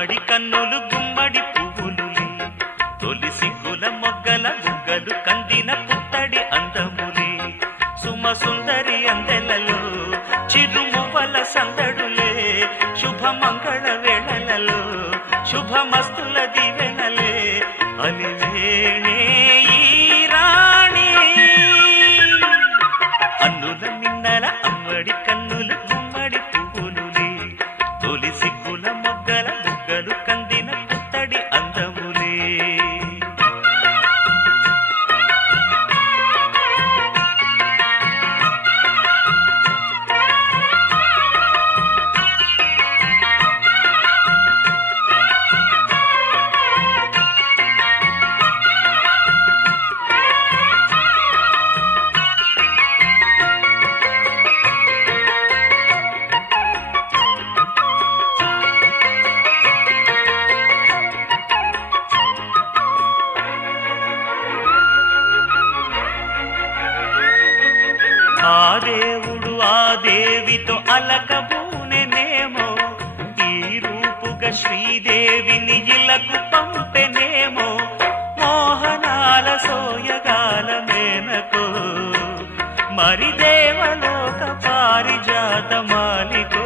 అమ్మడి కన్నులు గుమ్మడి పువ్వులులే తొలి సిగ్గుల మొగ్గల బుగ్గలు కందిన పుత్తడి అందములే సుమ సుందరి అందెలలో చిరుమువ్వల సందడులే శుభమంగళ వేళలలో శుభమస్తుల దీవెనలే అలివేణే ఈ రాణి అన్నుల నిన్నల అమ్మడి కన్నులు గుమ్మడి పువ్వులులే తొలి సిగ్గుల మొగ్గల బుగ్గలు కందిన పుత్తడి అందములే ఆ దేవుడు ఆ దేవితో అలకబూనెనేమో ఈ రూపుగా శ్రీదేవిని ఇలకు పంపెనేమో మోహనాల సోయగాల మేనకో మరి దేవలోక పారిజాత మాలికో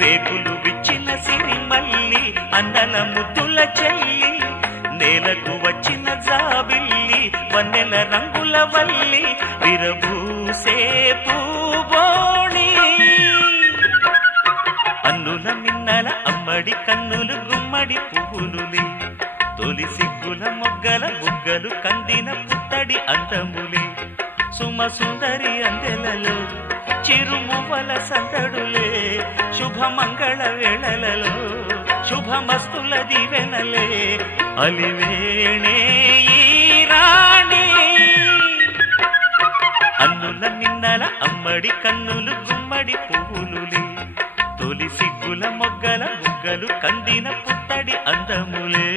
రేకులు విచ్చిన సిరిమల్లి అందల ముద్దుల చెల్లి నేలకు వచ్చిన జాబిల్లి వన్నెల రంగుల వల్లి విరబూసే పూబోణి అన్నుల మిన్నల అమ్మడి కన్నులు గుమ్మడి పువ్వులులే తొలి సిగ్గుల మొగ్గల బుగ్గలు కందిన పుత్తడి అందములే సుమ సుందరి అందెలలో చిరుమువ్వల సందడులే శుభమంగళ వేళలలో శుభమస్తుల దీవెనలే అలివేణే ఈ రాణి అన్నుల మిన్నల అమ్మడి కన్నులు గుమ్మడి పువ్వులులే తొలి సిగ్గుల మొగ్గల బుగ్గలు కందిన పుత్తడి అందములే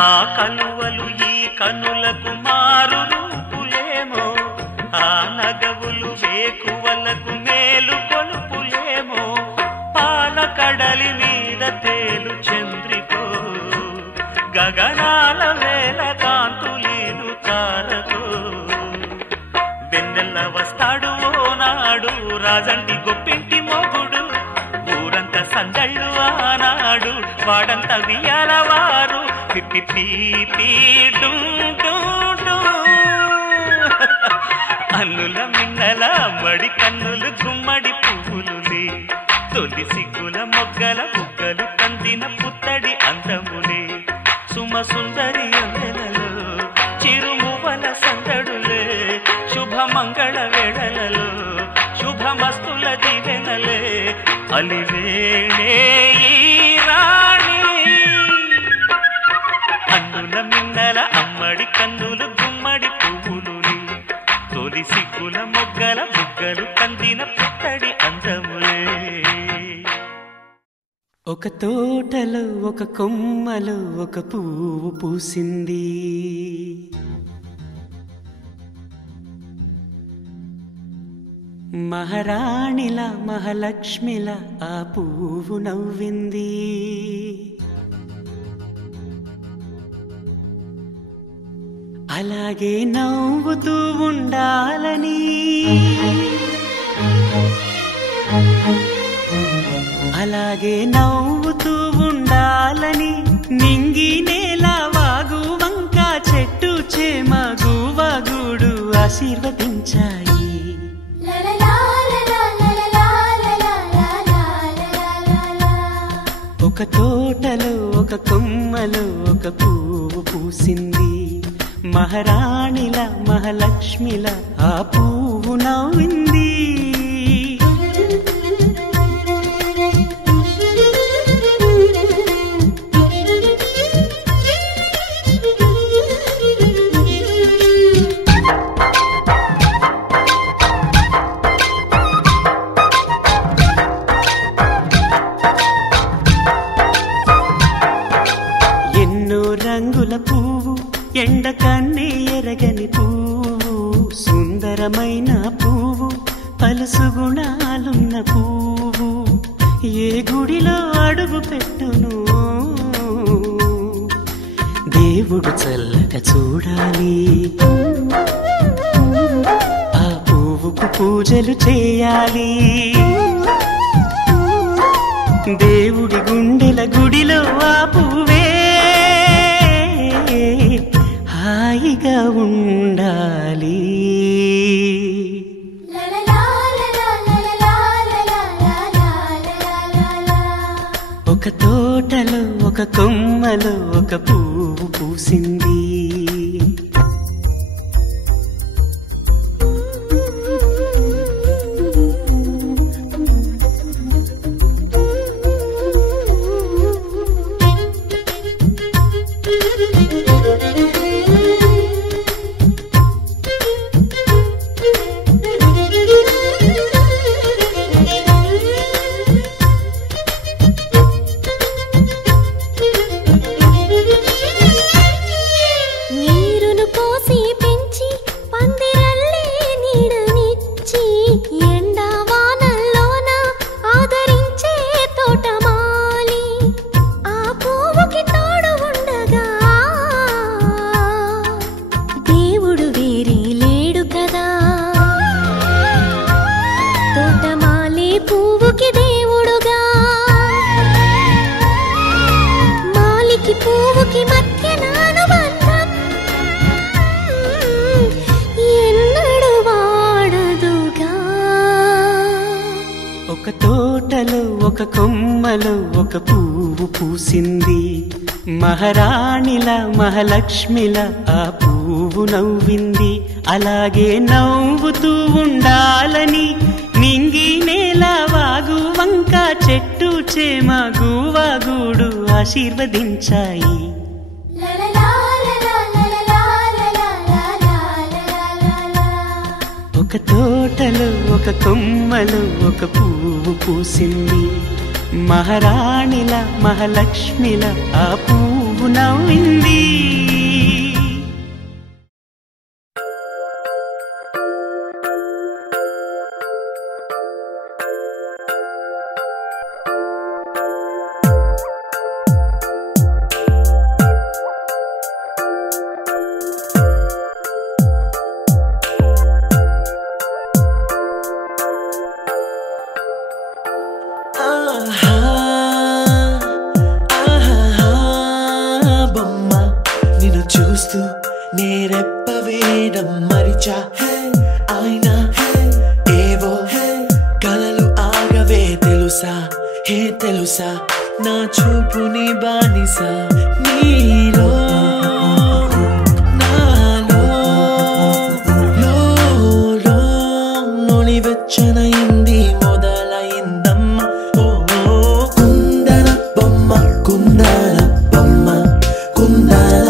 ఆ కలువలు ఈ కనులకు మారు రూపులేమో ఆ నగవులు వేకువలకు మేలు కొలుపులేమో పాల కడలి మీద తేలు చంద్రికో గగనాల వేల కాంతులీలు తారకో వెన్నెల్ల వస్తాడు ఓనాడు రాజంటి గొప్పింటి మొగుడు ఊరంతా సందళ్ళు ఆనాడు వాడంతా వియ్యాలవారు అల్లుల మిన్నల అమ్మడి కన్నులు గుమ్మడి పువ్వులులే తొలి సిగ్గుల మొగ్గల బుగ్గలు కందిన పుత్తడి అందములే సుమ సుందరి అందెలలో చిరుమువ్వల సందడులే శుభమంగళ వేళలలో శుభమస్తుల దీవెనలే అలివేణే ఈ రాణి అన్నుల మిన్నల అమ్మడి కన్నులు గుమ్మడి పువ్వులులే తొలి సిగ్గుల మొగ్గల బుగ్గలు కందిన పుత్తడి అందములే ఒక తోటలో ఒక కొమ్మలో ఒక పువ్వు పూసింది మహారాణిలా మహాలక్ష్మిలా ఆ పువ్వు నవ్వింది అలాగే నవ్వుతూ ఉండాలని అలాగే నవ్వుతూ ఉండాలని నింగి నేల వాగు వంక చెట్టు చేమ గువగూడు ఆశీర్వదించాయి ఒక తోటలో ఒక కొమ్మలో ఒక పువ్వు పూసింది మహారాణిలా మహాలక్ష్మిలా ఆ పువ్వు నవ్వింది రంగుల పువ్వు ఎండ కన్నే ఎరగని పువ్వు సుందరమైన పువ్వు పలుసు గుణాలున్న పువ్వు ఏ గుడిలో అడుగు పెట్టును దేవుడు చల్లగా చూడాలి ఆ పువ్వుకు పూజలు చేయాలి దేవుడి గుండెల గుడిలో ఆ పువ్వే హాయిగా ఉండాలి ఒక తోటలో ఒక కొమ్మలో ఒక పువ్వు పూసింది ఒక తోటలో ఒక కొమ్మలో ఒక పువ్వు పూసింది మహారాణిలా మహాలక్ష్మిలా ఆ పువ్వు నవ్వింది అలాగే నవ్వుతూ ఉండాలని నింగి నేల వాగు వంక చెట్టు చేమ గువాగూడు ఆశీర్వదించాయి ఒక తోటలో ఒక కొమ్మలో ఒక పువ్వు పూసింది మహారాణిలా మహాలక్ష్మిలా ఆ పువ్వు నవ్వింది చూస్తూ నేరెప్పవేయడం మరిచా అయినా ఏవో కలలు ఆగవే తెలుసా తెలుసా నా చూపుని బానిసా నీలో నాలో లో నొలివెచ్చనైంది మొదలైందమ్మ ఓ కుందన బొమ్మ కుందన బొమ్మ కుందన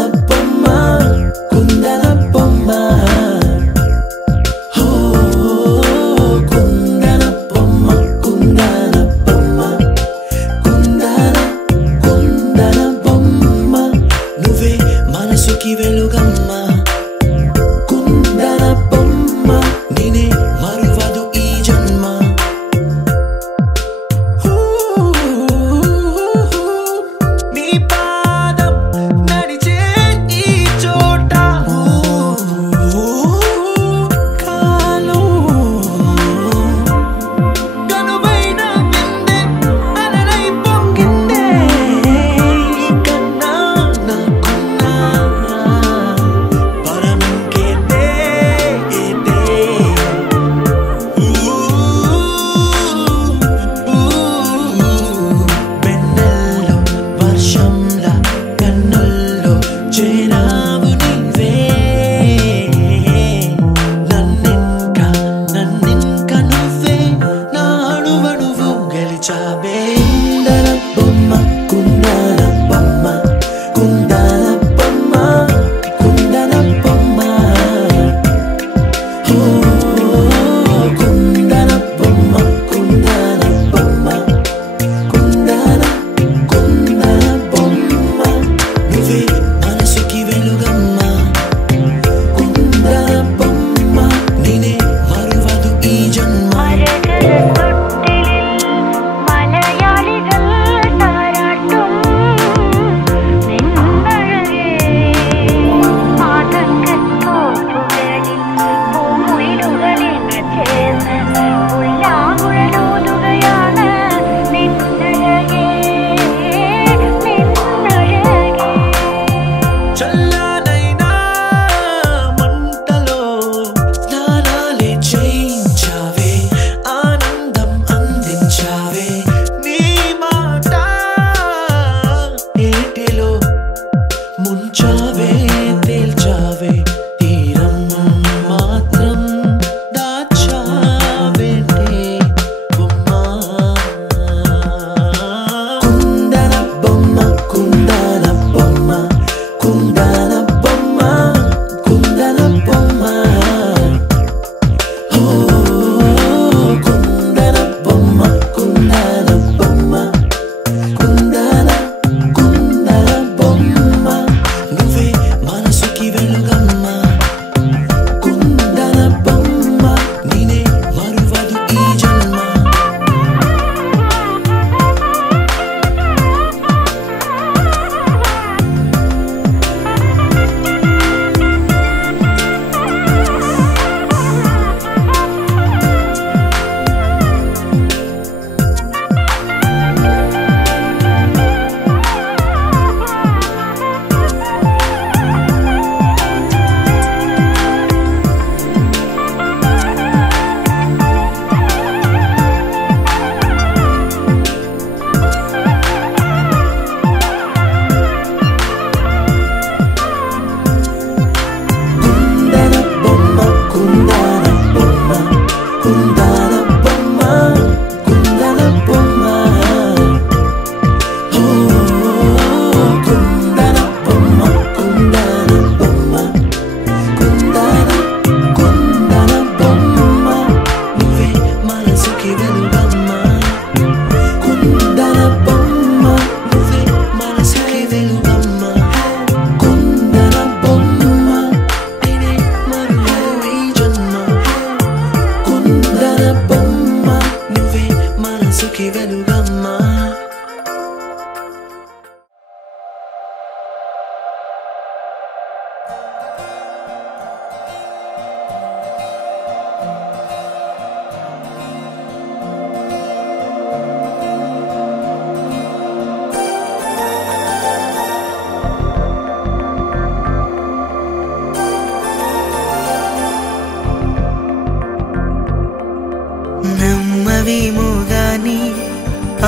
నమ్మవేమో గాని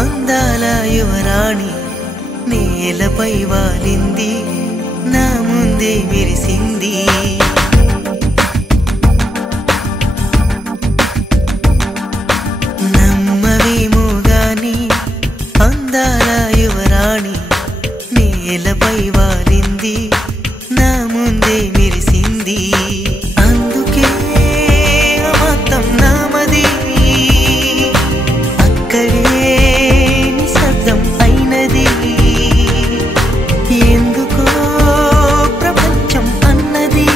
అందాల యువరాణి నేలపై వాలింది నా ముందే మెరిసింది నమ్మవేమో గాని అందాల యువరాణి నేలపై వాలింది నా ముందే మెరిసింది అందుకే మొత్తం నామది అక్కడే నిశ్శబ్దం అయినది ఎందుకో ప్రపంచం అన్నది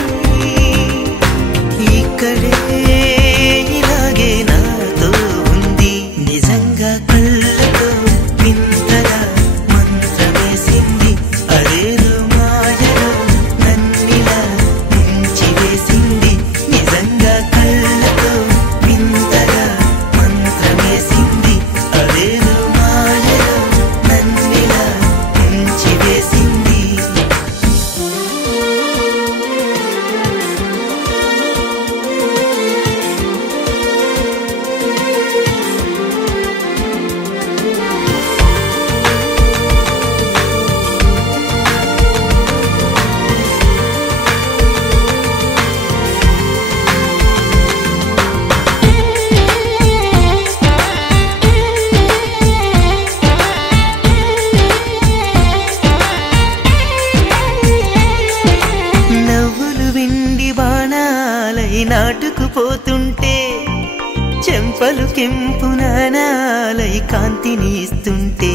ఇక్కడే ఇలాగే నాతో ఉంది నిజంగా కళ్ళతో వింతగా మంత్రమేసింది అదేదో మాయలో నన్నిలా ముంచివేసింది నిజంగా కళ్ళతో వింతగా మంత్రమేసింది అదేదో మాయలో నన్నిలా ముంచివేసింది నవ్వులు విండి బాణాలై నాటుకుపోతుంటే చెంపలు కెంపు నాణాలై కాంతిని ఇస్తుంటే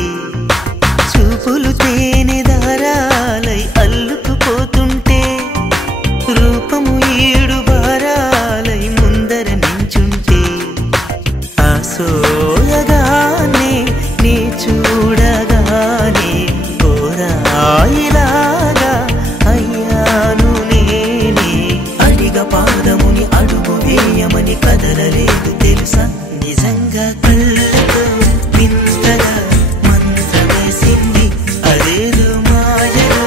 చూపులు తేనె దారాలై అల్లుకుపోతుంటే రూపము ఏడు బారాలై ముందర నించుంటే ఆసోయగానే నీ చూడగానే కోరాయిలాగా అయ్యాను నేనే అడిగ పాదముని అడుగు వేయమని కదలలేదు తెలుసా నిజంగా కళ్ళతో వింతగా మంత్రమేసింది అదేదో మాయలో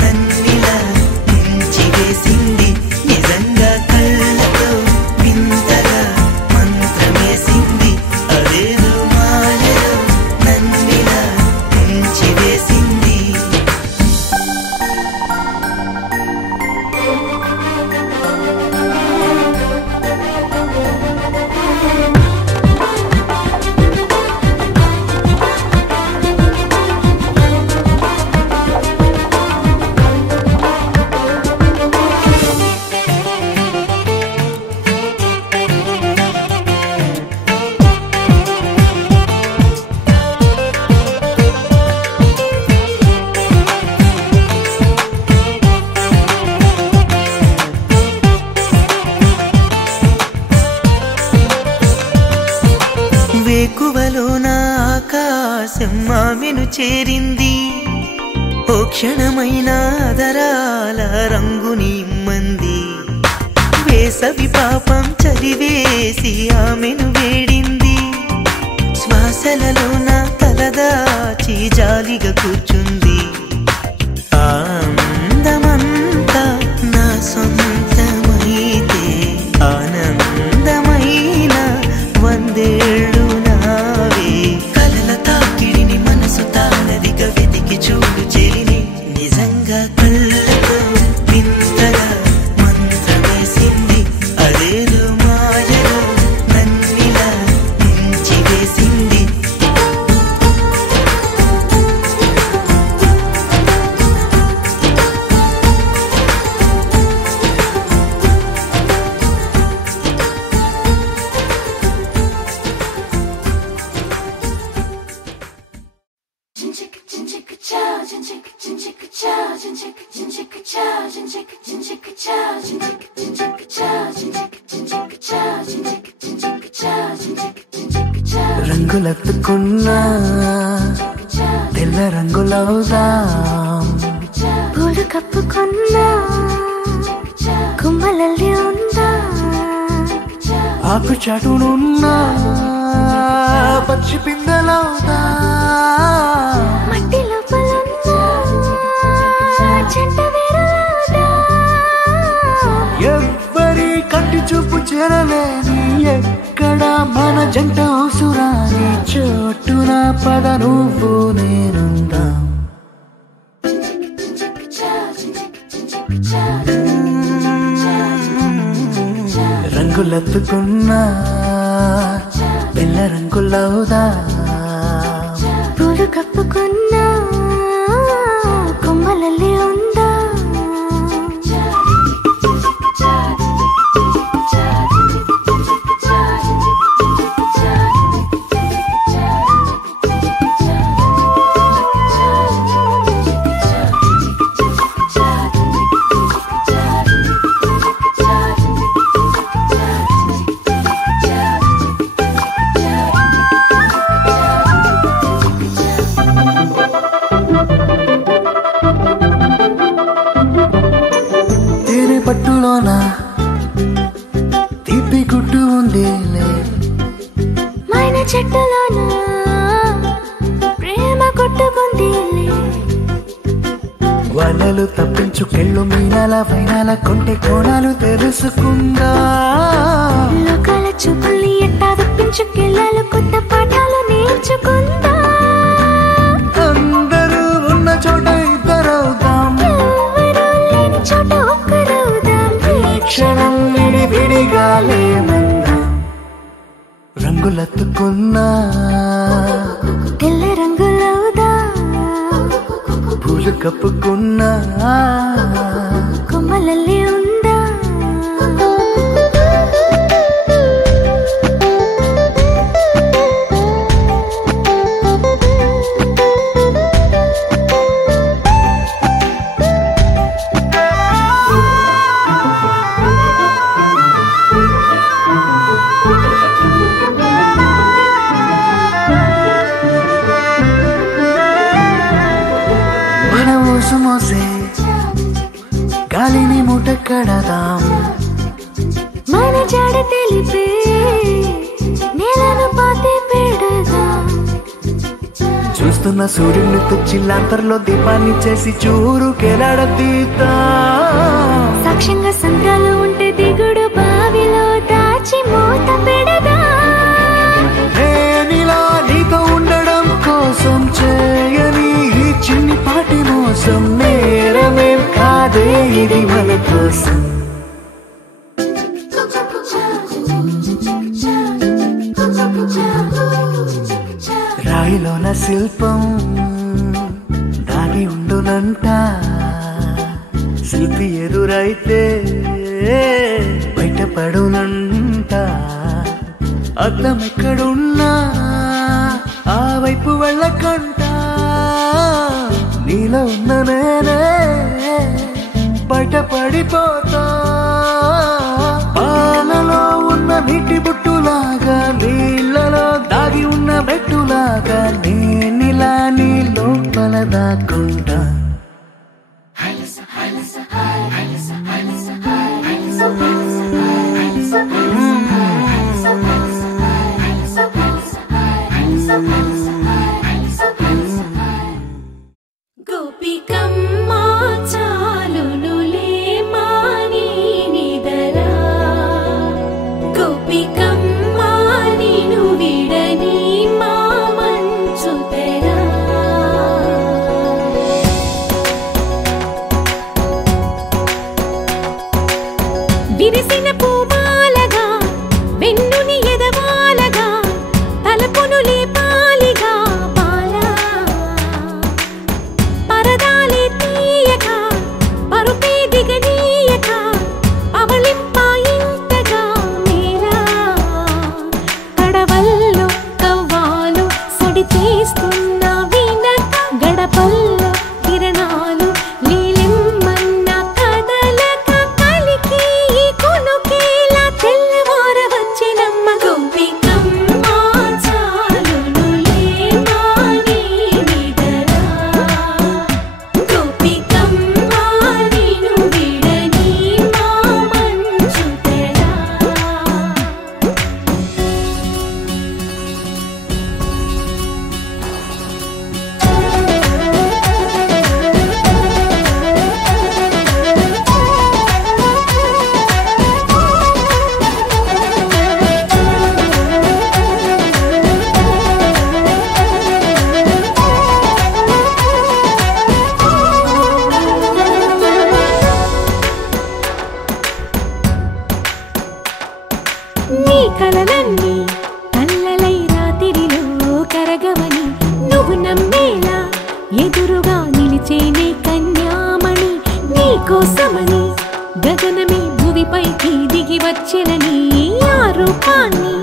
నన్నిలా ముంచివేసింది నిజంగా కళ్ళతో వింతగా మంత్రమేసింది అదేదో మాయలో నన్నిలా ముంచివేసింది వేకువలో నా ఆకాశం ఆమెను చేరింది ఓ క్షణమైన దరాల రంగుని ఇమ్మంది వేసవి పాపం చలివేసి ఆమెను వేడింది శ్వాసలలో నా తలదాచి జాలిగా కూర్చుంది ఆ అందమంతా నా సొంతమైతే ఆనందమైన వందేళ్ళు నావే కలల తాకిడిని మనసు తానదిగా వెతికి చూడు చెలిని నిజంగా కళ్ళతో వింతగా మంత్రమేసింది అదేదో మాయలో నన్నిలా ముంచివేసింది రంగులెత్తుకున్నా తెల్ల రంగులవుదాం పూలు కప్పుకున్నా ఆకు చాటునున్న పచ్చి పిందెలవుతా మట్టి లోపలున్న చెట్ట వేరులవుతా ఎవ్వరి కంటి చూపు చేరలేని ఎక్కడ మన జంట ఉసురాని చోటున పద నువ్వు నేనుందా రంగులెత్తుకున్నా పిల్ల రంగులవుదా పూలు కప్పుకున్నా కొమ్మలల్లి ఉందా పట్టులోన తీపి గుట్టు ఉందిలే మైన చెట్టులోన ప్రేమ కొట్టుకుందిలే వలలు తప్పించుకెళ్ళు మీనాల వైనాల కొంటె కోణాలు తెలుసుకుందా లోకాల చూపుల్ని ఎట్టా తప్పించుకెళ్ళాలి కొత్త పాఠాలు నేర్చుకుందా అందరూ ఉన్న చోట ఇద్దరవుదాం ఎవరూ లేని చోట ఒక్కరవుదాం క్షణం విడివిడిగా లేమందాం రంగులెత్తుకున్నా తెల్ల రంగులవుదా పూలు కప్పుకున్నా కొమ్మలల్లి ఉందా మోసే గాలిని మూట కడదాం మన జాడ తెలిపే నేలను పాతి పెడదాం చూస్తున్న సూర్యుని తెచ్చిల్లాంతర్లో దీపాన్ని చేసి చూరు కెలాడతీతా సాక్ష్యంగా సంద్రాలు ఉంటే దిగుడు బావిలో దాచి మూత పెడదా నేనిలా నీతో ఉండడం కోసం చేయని ఈ చిన్ని పాటి మోసం నేరమేం కాదే ఇది మన కోసం రాయిలోన శిల్పం దాని ఉండునంట శిల్పి ఎదురైతే బయటపడునంట అద్దం ఎక్కడున్నా ఆ వైపు వెళ్ళకంట నీలో ఉన్న నేనే బయటపడిపోతా పాలలో ఉన్న నీటి బుట్టులాగా నీళ్ళలో దాగి ఉన్న మెట్టులాగా నేనిలా నీ లోపల దాక్కుంటా గోపికమ్మా చాలునులే మాని నిదరా గోపికమ్మా నిను విడని మా మంచు తెరా విరిసిన పూమాలగా వెన్నుని ఎదవాలగా తలపును లేపాలిగా బాలా పరదాలి తీయక పరుపే దిగనీయక అవలింపాయింతగా మేరా కడవల్లో కవ్వాలు సడి చేస్తున్న వినక గడపల్లో కిరణాలు నీలిమ్మన్న కదలక కలికి ఈ కొనుక కోసమని గగనమే భువిపైకి దిగి వచ్చెనని ఆ రూపాన్ని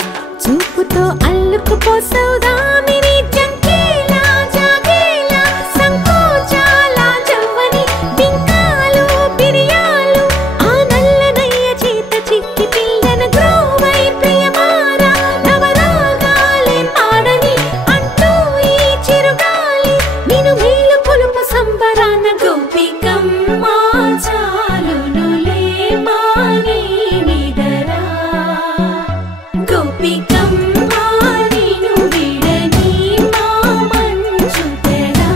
చూపుతో అల్లుకుపోసౌదామిని జంకేలా జాగేలా సంకోచాల జవ్వని బింకాలు బిరియాలు ఆ నల్లనయ్య చేత చిక్కి పిల్లన గ్రోవై ప్రియమారా నవరాగాలే పాడని అంటూ ఈ చిరుగాలి నిన్ను మేలు పొలుపు సంబరాన గోపికమ్మ చాలునులే మాని నిదరా గోపికమ్మ నిన్ను విడని మా మంచు తెరా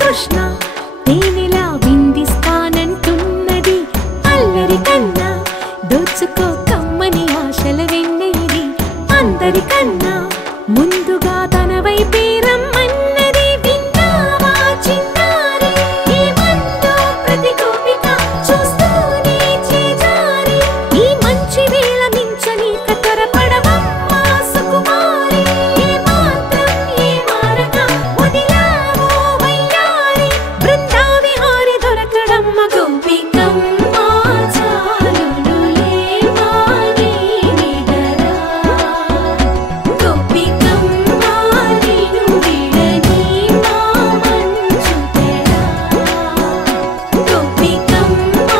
తృష్ణ తేనెలా విందిస్తానంటున్నది అల్లరి కన్నా దోచుకో కమ్మని ఆశల వెన్నెయిది అందరికన్నా ముందుగా తన వైపే రమ్మన్నది విన్నావా చిన్నారి ఏమందో ప్రతి గోపిక చూస్తూనే చేజారి ఈ మంచి వేళ మించని కతరపడవమ్మ సుకుమారి ఏ మాత్రం ఏ మారక వదిలావో వయ్యారి బృందావిహారి దొరకడమ్మ గోపికమ్మ చాలునులే మాని నిదరా గోపికమ్మ నిన్ను విడని మా మంచు తెరా గోపికమ్మ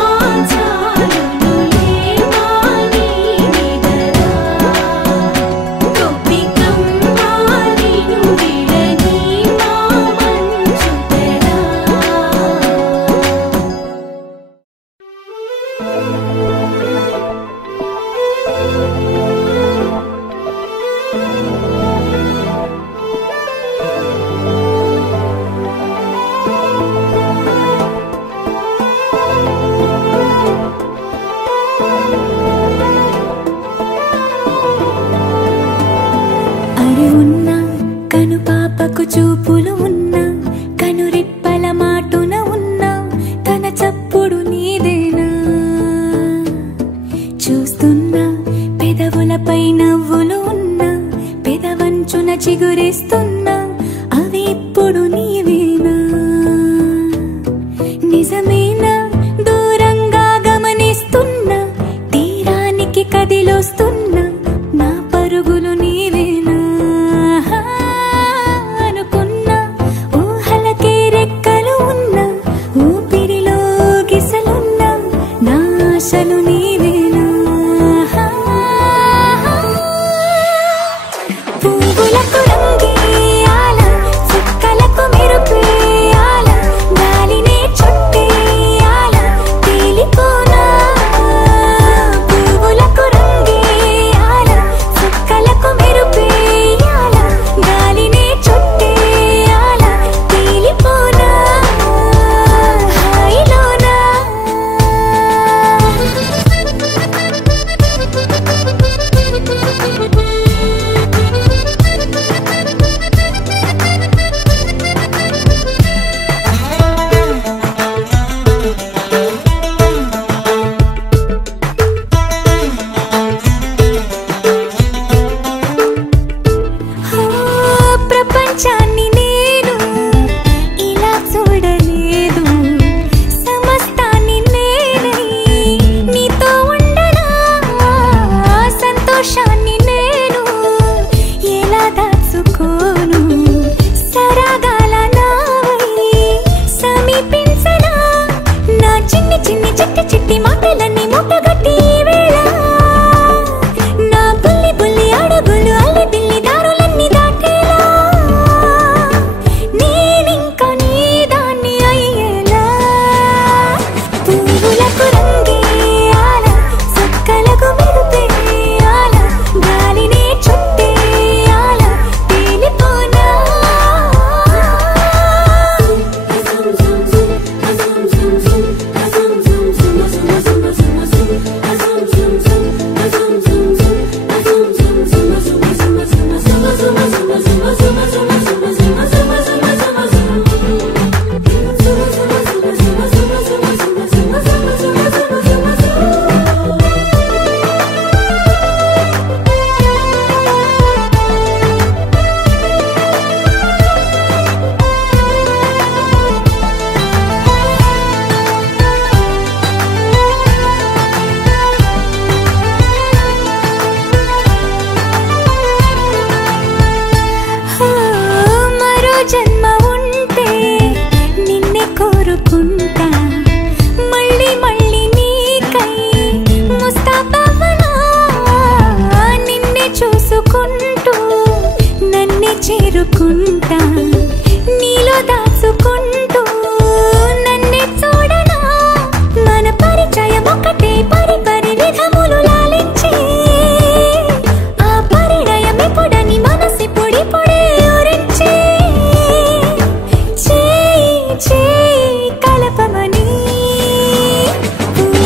చాలునులే మాని నిదరా గోపికమ్మ నిన్ను విడని మా మంచు తెరా అరే ఉన్నా కను పాపకు చూపులు ఉన్నా కను రెప్పల మాటున ఉన్నా తన చప్పుడు నీదేనా చూస్తున్నా పెదవులపై నవ్వులు ఉన్నా పెదవంచున చిగురిస్తున్నా అవి ఇప్పుడు నీవేనా నిజమేనా దూరంగా గమనిస్తున్నా తీరానికి కదిలొస్తున్నా నా పరుగులు నీవేనా అనుకున్నా ఊహలకే రెక్కలు ఉన్నా ఊపిరిలో గిసలున్నా నా ఆశలు నీవేనా పువ్వులకు రంగేయాల చుక్కలకు మెరుపేయాల గాలినే చుట్టేయాల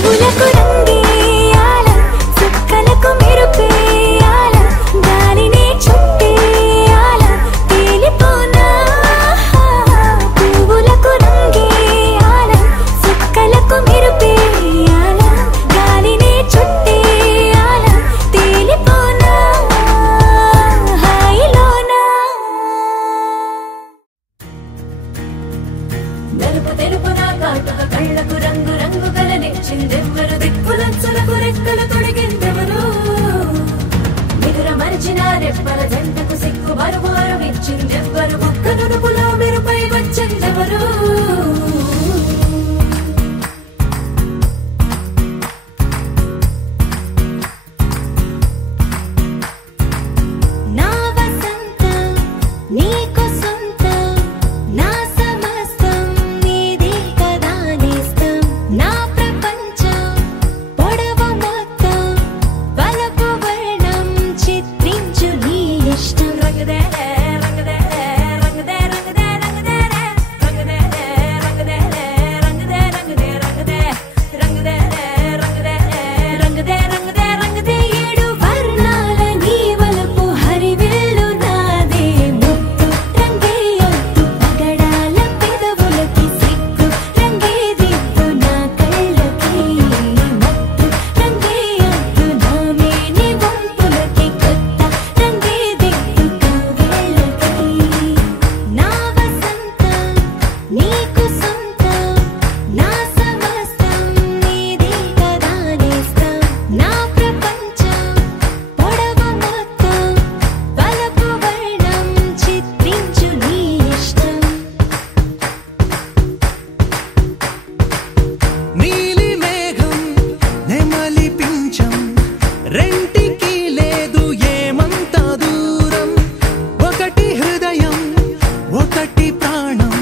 పువ్వులకు రంగేయాల సుక్కలకు మెరుపేయాల గాలినే చుట్టేయాల తేలిపోనా పువ్వులకు రంగేయాల సుక్కలకు మెరుపేయాల గాలినే చుట్టేయాల తేలిపోనా హాయిలోనా నలుపు తెలుపున కాటుక కళ్ళకు రంగు రంగు కలనిచ్చిందెవ్వరు దిక్కులచ్చులకు రెక్కలు తొడిగిందెవరు నిదుర మరిచిన రెప్పల జంటకు సిక్కు మరుమారు ఇచ్చిందెవ్వరు ఒక్క నునుపులో మెరుపై వచ్చిందెవరు నా వసంతం నీకు సొంతం నా సమస్తం నీది కదా నేస్తం నా ప్రపంచం పొడవు మొత్తం వలపు వర్ణం చిత్రించు నీ ఇష్టం రంగదే రంగదే రంగదే రంగదే రంగదే రంగదే రంగదే రంగదే రంగదే రంగదే రంగదే రంగదే రంగదే రంగదే రంగదే ఏడు వర్ణాల నీ వలపు హరివిల్లు నాదే ముత్తు రంగేయొద్దు పగడాల పెదవులకి సిగ్గు రంగేదిద్దు నా కళ్ళకి మత్తు రంగేయొద్దు నా మేని వంపులకి కొత్త రంగేదిద్దు కవ్వేళ్ళకి నా వసంతం నీకు సొంతం నా సమస్తం నీది కదా నేస్తం నా ప్రపంచం పొడవు మొత్తం వలపు వర్ణం చిత్రించు నీ ఇష్టం నీలి మేఘం నెమలి పించం రెంటికి లేదు ఏమంత దూరం ఒకటి హృదయం ఒకటి ప్రాణం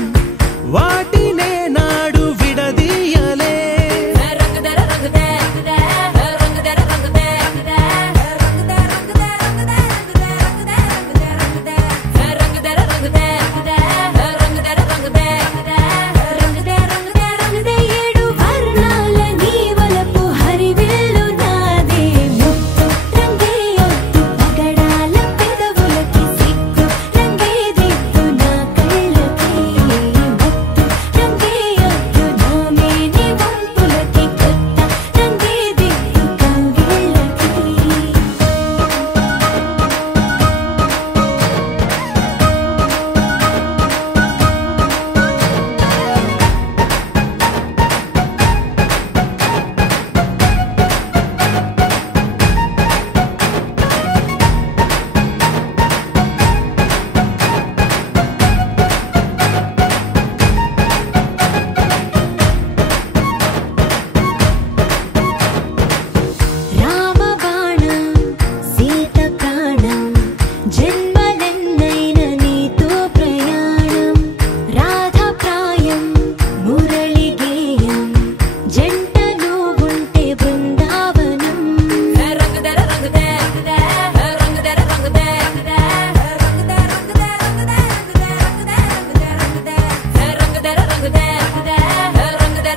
వాటినే నాడు విడదీయలే రంగదర రంగదే రంగదర రంగదే రంగదే రంగదే రంగదే రంగదే రంగదర రంగదే రంగదర రంగదే రంగదే రంగదే ఏడు వర్ణాల నీ వలపు హరివిల్లు నాదే ముత్తు రంగేయొద్దు పగడాల పెదవులకి సిగ్గు రంగేదిద్దు నా కళ్ళకి మత్తు రంగేయొద్దు నా మేని వంపులకి కొత్త రంగేదిద్దు కవ్వేళ్ళకి రామబాణం సీత ప్రాణం జన్మలెన్నైన నీతో ప్రయాణం రాధా ప్రాయం మురళి గేయం జంట నువ్వుంటే బృందావనం రంగదర రంగదే రంగదర రంగదే రంగదే రంగదే రంగదే రంగదర రంగదే రంగదర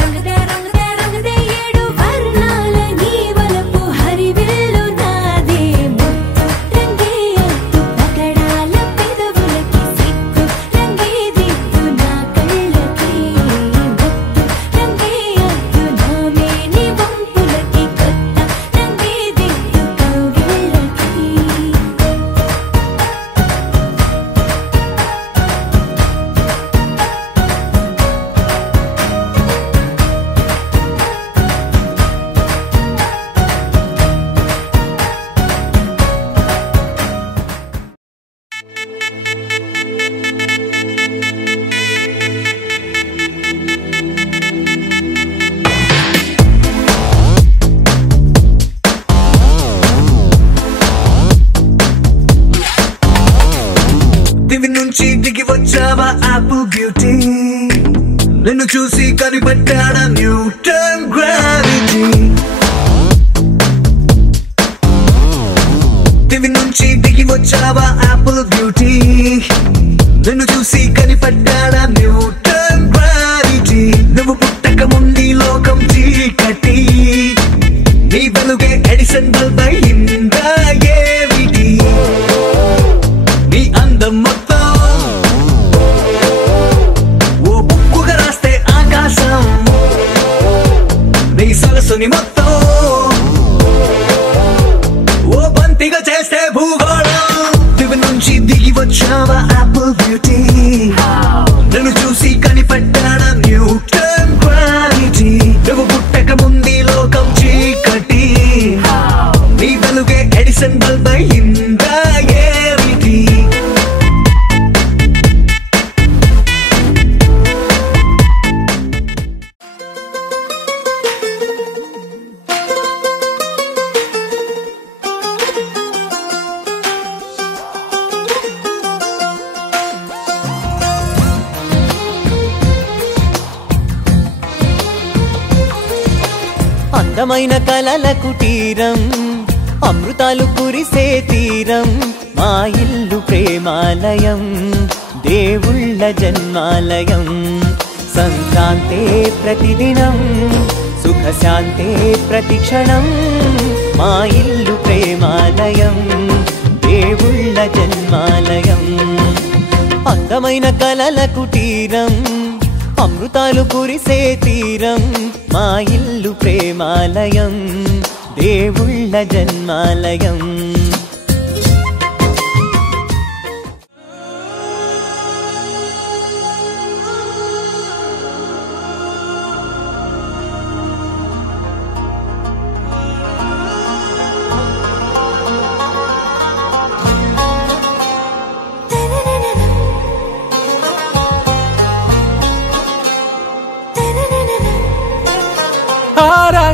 రంగదే రంగదే రంగదే ఏడు వర్ణాల నీ వలపు హరివిల్లు నాదే ముత్తు రంగేయొద్దు పగడాల పెదవులకి సిగ్గు రంగేదిద్దు నా కళ్ళకి మత్తు రంగేయొద్దు నా మేని వంపులకి కొత్త రంగేదిద్దు కవ్వేళ్ళకి దివి నుంచి దిగి వచ్చావా ఆపిల్ బ్యూటీ నిన్ను చూసి కనిపెట్టాడా న్యూటన్ గ్రావిటీ దివి నుంచి దిగి వచ్చావా ఆపిల్ బ్యూటీ నిన్ను చూసి కనిపెట్టాడా న్యూటన్ గ్రావిటీ నువ్వు పుట్టక ముందు భూగోళాన్ని మొత్తం ఓ బంతిగా చేస్తే భూగోళం దివి నుంచి దిగి వచ్చావా యాపిల్ బ్యూటీ నన్ను చూసి కనిపెట్టాడా న్యూటన్ గ్రావిటీ నువ్వు పుట్టక ముందు లోకం చీకటి నీ వెలుగే ఎడిసన్ బల్బ్ అయిందా ఏమిటి అందమైన కలల కుటీరం అమృతాలు కురిసే తీరం మా ఇల్లు ప్రేమాలయం దేవుళ్ళ జన్మాలయం సంక్రాంతే ప్రతిదినం సుఖశాంతే ప్రతిక్షణం మా ఇల్లు ప్రేమాలయం దేవుళ్ళ జన్మాలయం అందమైన కలల కుటీరం అమృతాలు కురిసే తీరం మా ఇల్లు ప్రేమాలయం దేవుళ్ళ జన్మాలయం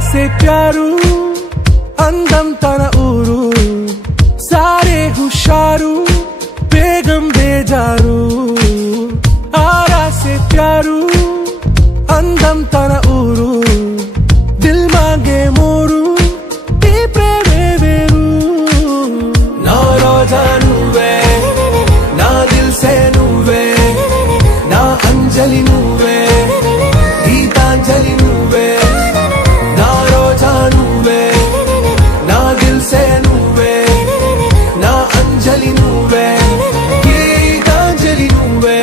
से प्यारू అందం తన ఊరు సారే హుషారు బేగం బేజారు ఆరా సే ప్యారు అందం తన ఊరు దిల్ మాంగే మోరు ఈ ప్రేమే వేరు నా రోజా నువ్వే నా దిల్ సే నువ్వే నా అంజలి నువ్వే గీతాంజలి నువ్వే నా రోజా నువ్వే నా దిల్ సే నువ్వే నా అంజలి నువ్వే గీతాంజలి నువ్వే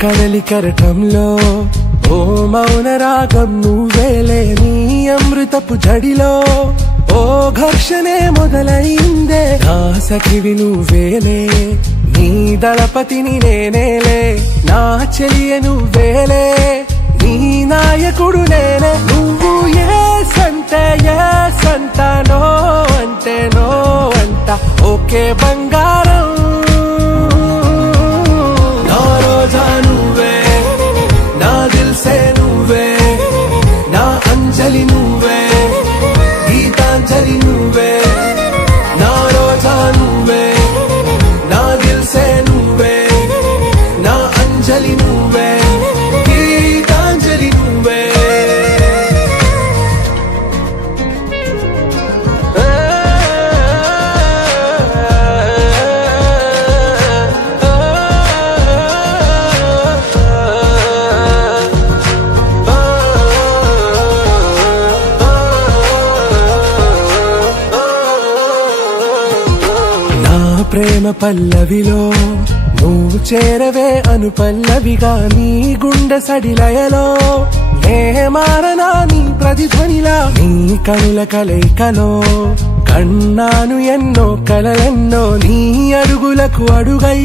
కడలి కరటంలో ఓ మౌన రాగం నువ్వేలే నీ అమృతపు జడిలో ఓ ఘర్షణే మొదలైందే నా సఖివి నువ్వేలే నీ దళపతిని నేనేలే నా చెలియ నువ్వేలే నీ నాయకుడు నేనే నువ్వు ఏ సంట నో అంటే నో అంట ఓకే బంగారం నువ్వే నా దిల్ సే నువ్వే నా అంజలి నువ్వే గీతాంజలి నువ్వే నా రోజా నువ్వే నా దిల్ సే నువ్వే నా అంజలి నువ్వే గీతాంజలి నువ్వే ప్రేమ పల్లవిలో నువ్వు చేరవే అను పల్లవిగా నీ గుండె సడిలయలో నే మారనా నీ ప్రతిధ్వనిలా నీ కనుల కలయికలో కన్నాను ఎన్నో కలలెన్నో నీ అడుగులకు అడుగై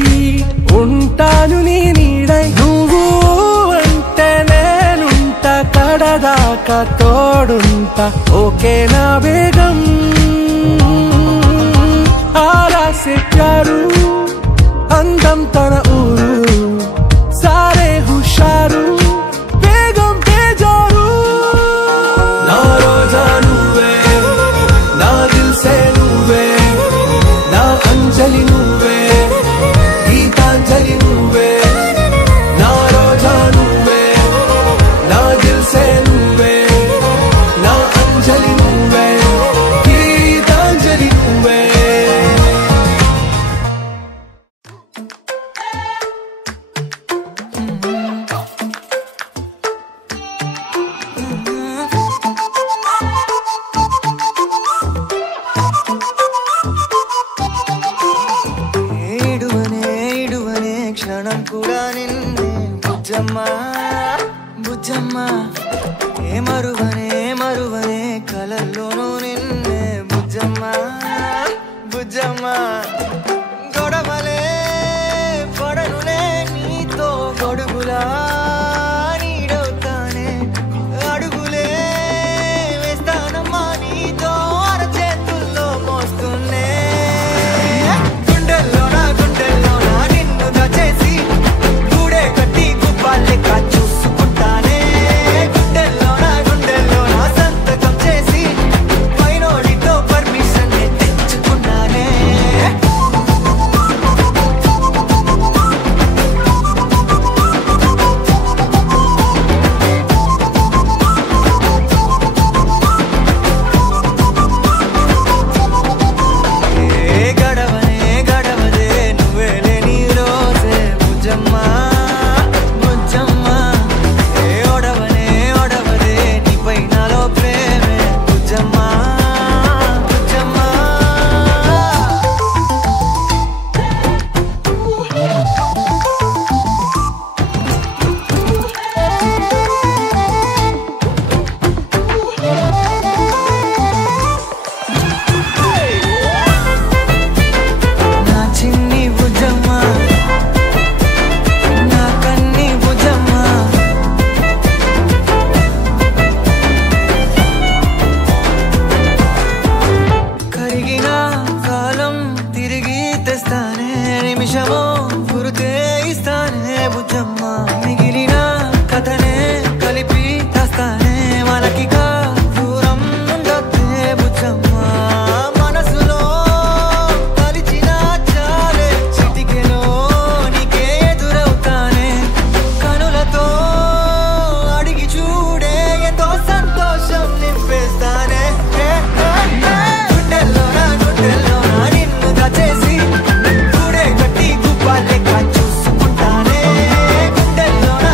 ఉంటాను నీ నీడై నువ్వు అంటే నేనుంట కడదాకా తోడుంటా ఓకే నా వేగం ఆరా సే ప్యారు అందం తన ఊరు సారే హుషారు బేగం బేజారు నా రోజా నువ్వే నా దిల్ సే నువ్వే నా అంజలి నువ్వే గీతాంజలి నువ్వే నా రోజా నువ్వే నా దిల్ సే నువ్వే బుజ్జమ్మ బుజ్జమ్మ ఏ మరువనే కలల్లోనూ నిన్నే బుజ్జమ్మ బుజ్జమ్మ గొడవలే పడనులే నీతో గొడుగులా నీడవుతానే అడుగులే వేస్తానమ్మా నీతో అరచేతుల్లో మోస్తున్నే గుండెల్లోనా నిన్ను దచేసి గూడే కట్టి గుప్పాలెక్క చూసుకుంటానే గుండెల్లోనా సంతకం చేసి పైనోడితో పర్మిషన్ తెచ్చుకున్నానే గడవదే నువ్వే లేని రోజే బుజ్జమ్మ బుజ్జమ్మ ఏ ఒడవదే నీపై నాలో ప్రేమే బుజ్జమ్మ బుజ్జమ్మ నా చిన్ని బుజ్జమ్మ నా కన్ని బుజ్జమ్మ కరిగిన కాలం తిరిగి తెస్తానే నిమిషమో గురుతే ఇస్తానే బుజ్జమ్మ మిగిలిన కథనే కలిపి తెస్తానే మనకిక దూరం ఉండొద్దే బుజ్జమ్మ మనసులో కలిచిన చాలే చిటికెలో నీకే ఎదురవుతానే కనులతో అడిగి చూడే ఎంతో సంతోషం నింపేస్తానే గుండెల్లోనా నిన్ను దచేసి గూడే కట్టి గుప్పాలెక్క చూసుకుంటానే గుండెల్లోనా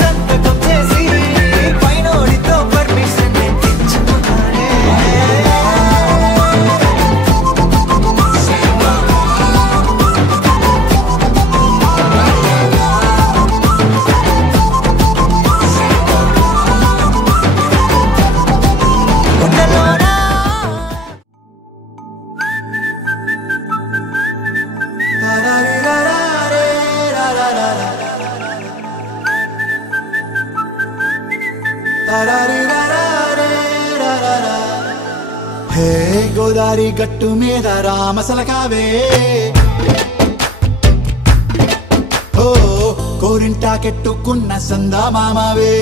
సంతకం చేసి పైనోడితో పర్మిషన్ తెచ్చుకుంటానే గుండెల్లోనా హే గోదారి గట్టు మీద రామసలకావే ఓ కోరింటా కెట్టుకున్న సందా మామావే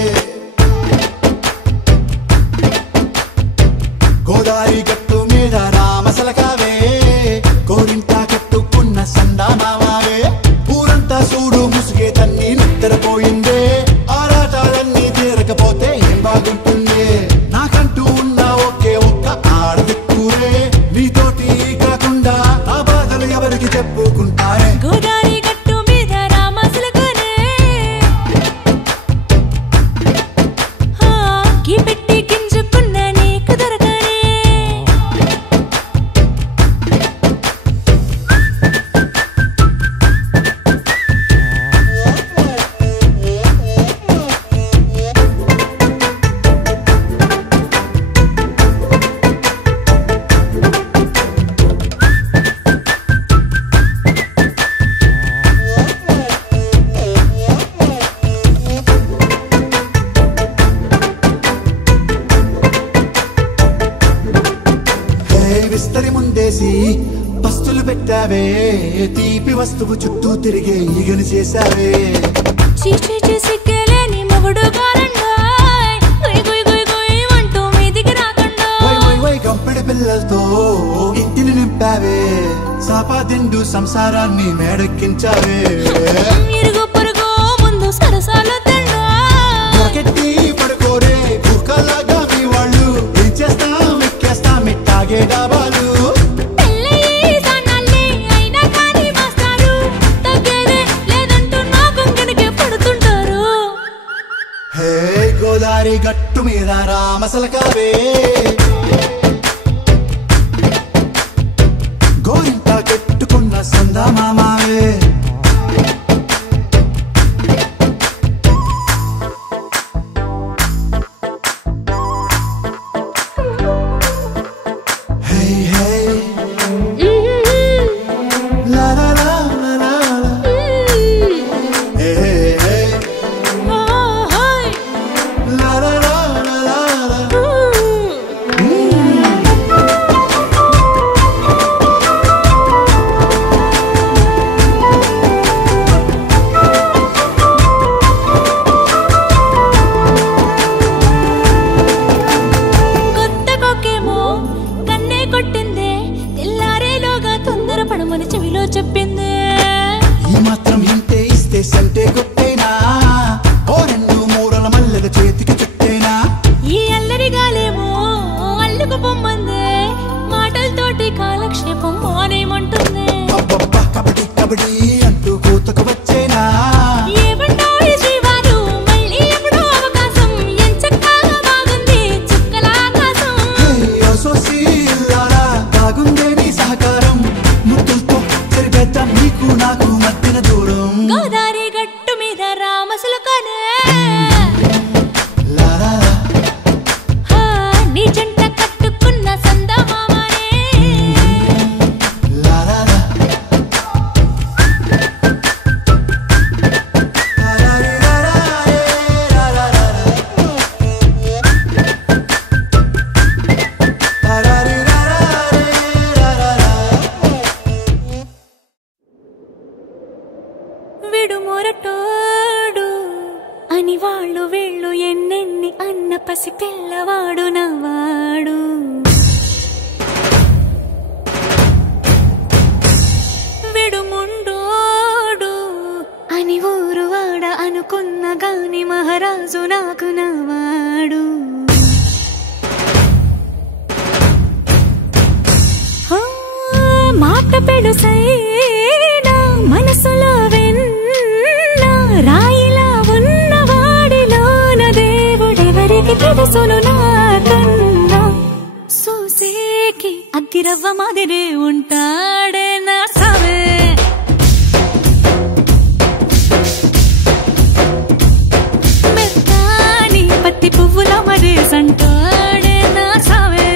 గోదారి గట్టు మీద రామసలకావే కోరింటా కెట్టుకున్న సందా మామావే ఊరంతా చూడు ముసుగే తన్ని నిద్రపోయిందే ఆరాటాలన్నీ తీరకపోతే ఏం బాగుంటుంది నాకంటూ ఉన్న ఒకే ఒక్క ఆడదిక్కురే నీతోటి కాకుండా ఆ బాధలు ఎవరికి చెప్పుకుంటారే గోదారి గట్టు మీద రామసలకనే కీ పెట్టి గింజుకున్న నీకు దొరకనే విస్తరి ముందేసి పస్తులు పెట్టావే తీపి వస్తువు చుట్టూ తిరిగే ఈగలు చేశావే చీచి చేసి కేలేని మొగుడు గారండాయ్ గుయ్ గుయ్ గుయ్ గుయ్ అంటూ మీదికి రాకండా వై కంపెడి పిల్లలతో ఇంటిని నింపావే సాపాదిండు సంసారాన్ని మేడెక్కించావే ఇరుగు పొరుగు ముందు సరసాలు తిండా పొరకెట్టి పడుకోరే కుక్కలాగా మీ వాళ్ళు ఏం చేస్తాం ఎక్కేస్తాం ఇట్టాగే డాబాలు పెళ్ళయి సన్నాళ్ళే అయినా కానీ మాస్తారు తగ్గేదే లేదంటూ నా కొంగడికే పడుతుంటారు హే గోదారి గట్టు మీద రామసలకావే గోరింట కెట్టుకున్న సందా మామావే పక్కనే నీ జంట కట్టుకున్న సందమామనే విడు మొరటోడు అని వాళ్ళు వీళ్ళు ఎన్నెన్ని అన్న పసి పిల్లవాడు నవ్వాడు విడు ముండోడు అని ఊరు వాడ అనుకున్న గాని మహారాజు నాకు నవ్వాడు మాట పెడుసైనా మనసులో వెన్న రాయిలా ఉన్నవాడిలోన దేవుడెవరికి తెలుసును నాకన్నా సూసేకి అగ్గిరవ్వ మాదిరే ఉంటాడే నా సావే మెత్తాని పత్తి పువ్వుల మరేసంటాడే నా సావే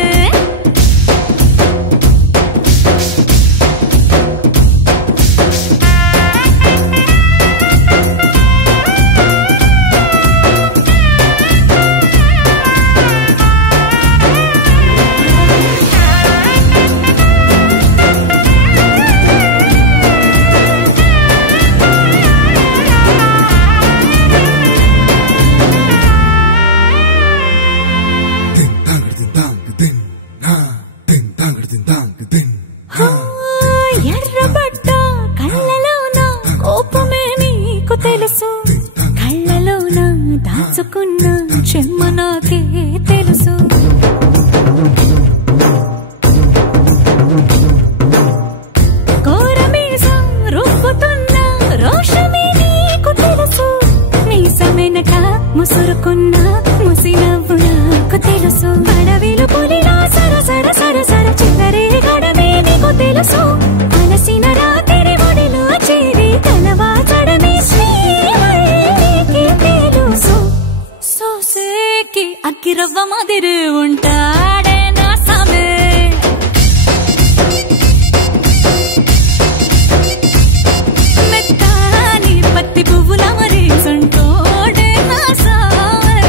ఎర్రబడ్డ కళ్ళలోన కోపమే నీకు తెలుసు కళ్ళలోన దాచుకున్న చెమ్మ నాకే తెలుసు కోరమీసం రుబ్బుతున్న రోషమే నీకు తెలుసు మీసమెనక ముసురుకున్న ముసినవ్వు నాకు తెలుసు అడవిలు పులిలా సరసర సరసర చిల్లరే గడమే నీకు తెలుసు అలసిన రాత్రి ఒడిలో చేరి కలవాచడమే శ్రీకి తెలుసు సోసేకి అగ్గిరవ్వ మాదిరి ఉంటాడే నా సామే మెత్తాని పత్తి పువ్వుల మరేసంటోడే నా సామే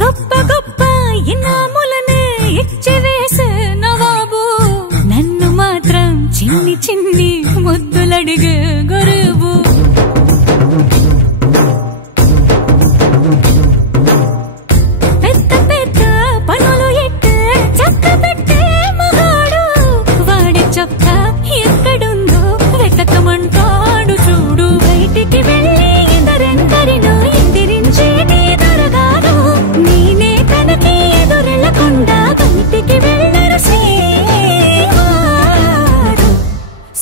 గొప్ప గొప్ప ఇనాములనే ఇచ్చివేసే నవాబు నన్ను మాత్రం చిన్ని చిన్ని ముద్దులడిగే గురువు పెద్ద పెద్ద పనులు ఎట్టే చక్క పెట్టే మగాడు వాడి చొక్క ఎక్కడుందో వెతకమంటాడు చూడు బయటికి వెళ్ళి ఇద్దరెందరినో ఎదిరించేది దొరగారు నేనే తనకి ఎదురెళ్ళకుండా బయటికి వెళ్ళరు శ్రీవారు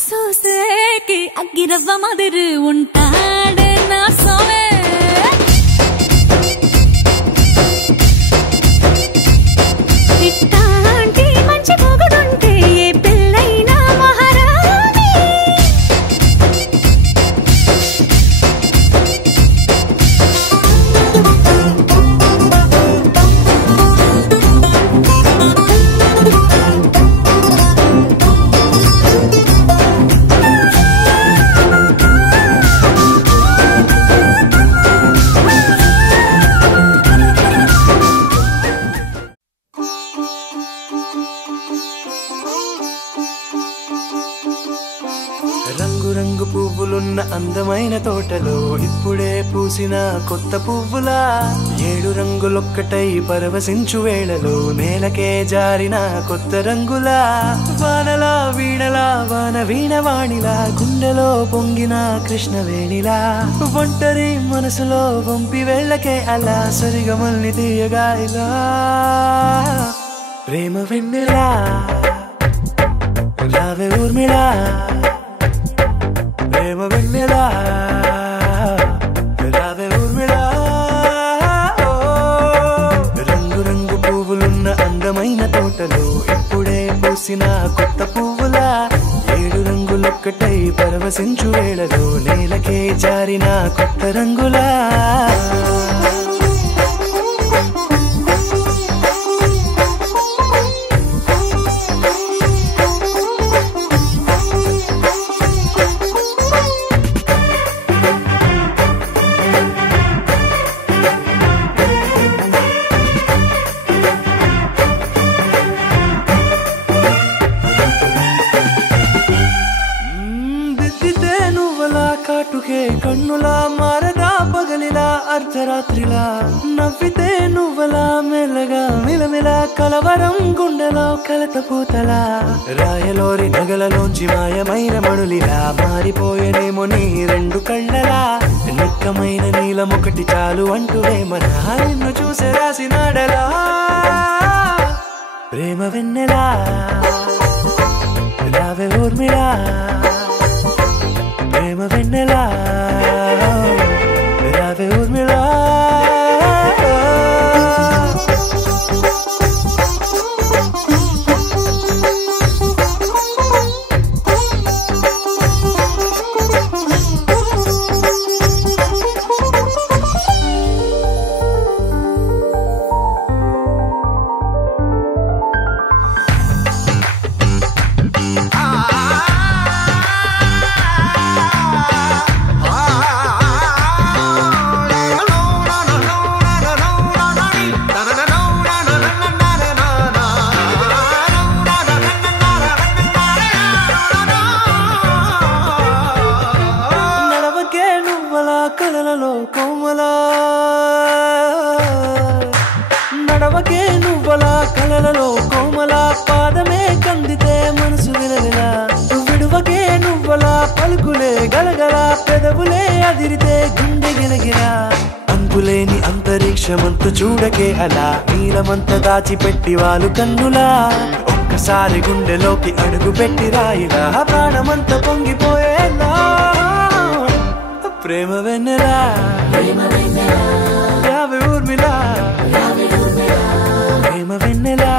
సోసేకి అగ్గిరవ్వ మాదిరి ఉంటాడే నా సోమే ఇట్టాంటి మంచి పొగడుంటే ఏ పిల్లైనా మహారాణి రంగు పువ్వులున్న అందమైన తోటలో ఇప్పుడే పూసిన కొత్త పువ్వులా 7 రంగులొక్కటై పరవశించు వేళలో నేలకే జారిన కొత్త రంగులా వానలా వీణలా వాన వీణవాణిలా గుండెలో పొంగిన కృష్ణవేణిలా ఒంటరి మనసులో వంపి వెళ్ళకే అలా సరిగమల్ని తీయగా ఇలా ప్రేమ వెన్నెలా రావే ఊర్మిళా ప్రేమ వెన్నెలా రావే ఊర్మిళా రంగు రంగు పువ్వులున్న అందమైన తోటలో ఇప్పుడే పూసిన కొత్త పువ్వులా 7 రంగులొక్కటై పరవశించు వేళలో నేలకే జారిన కొత్త రంగులా కాటుకే కన్నులా మారదా పగలిలా అర్ధరాత్రిలా నవ్వితే నువ్వలా మెల్లగా మిలమిలా కలవరం గుండెలో కలతపూతలా రాయలోరి నగలలోంచి మాయమైన మణులిలా మారిపోయేనేమో నీ 2 కళ్ళలా నిక్కమైన నీలం ఒకటి చాలు అంటూ వేమన నిన్ను చూసే రాసినాడలా ప్రేమ వెన్నెలా రావే ఊర్మిళా ప్రేమ వెన్నెలా రావే ఊర్మిళా కలలలో కోమలా నడవకే నువ్వలా కలలలో కోమలా పాదమే కందితే మనసు విలవిలా విడువకే నువ్వలా పలుకులే గలగల పెదవులే అదిరితే గుండె గిలగిలా అంతులేని అంతరిక్షమంత చూడకే అలా నీలమంత దాచిపెట్టి వాళ్ళు కన్నులా ఒక్కసారి గుండెలోకి అడుగు పెట్టి రాయిలా ప్రాణమంత పొంగిపోయేలా ప్రేమ వెన్నెలా రావే ఊర్మిళా ప్రేమ వెన్నెలా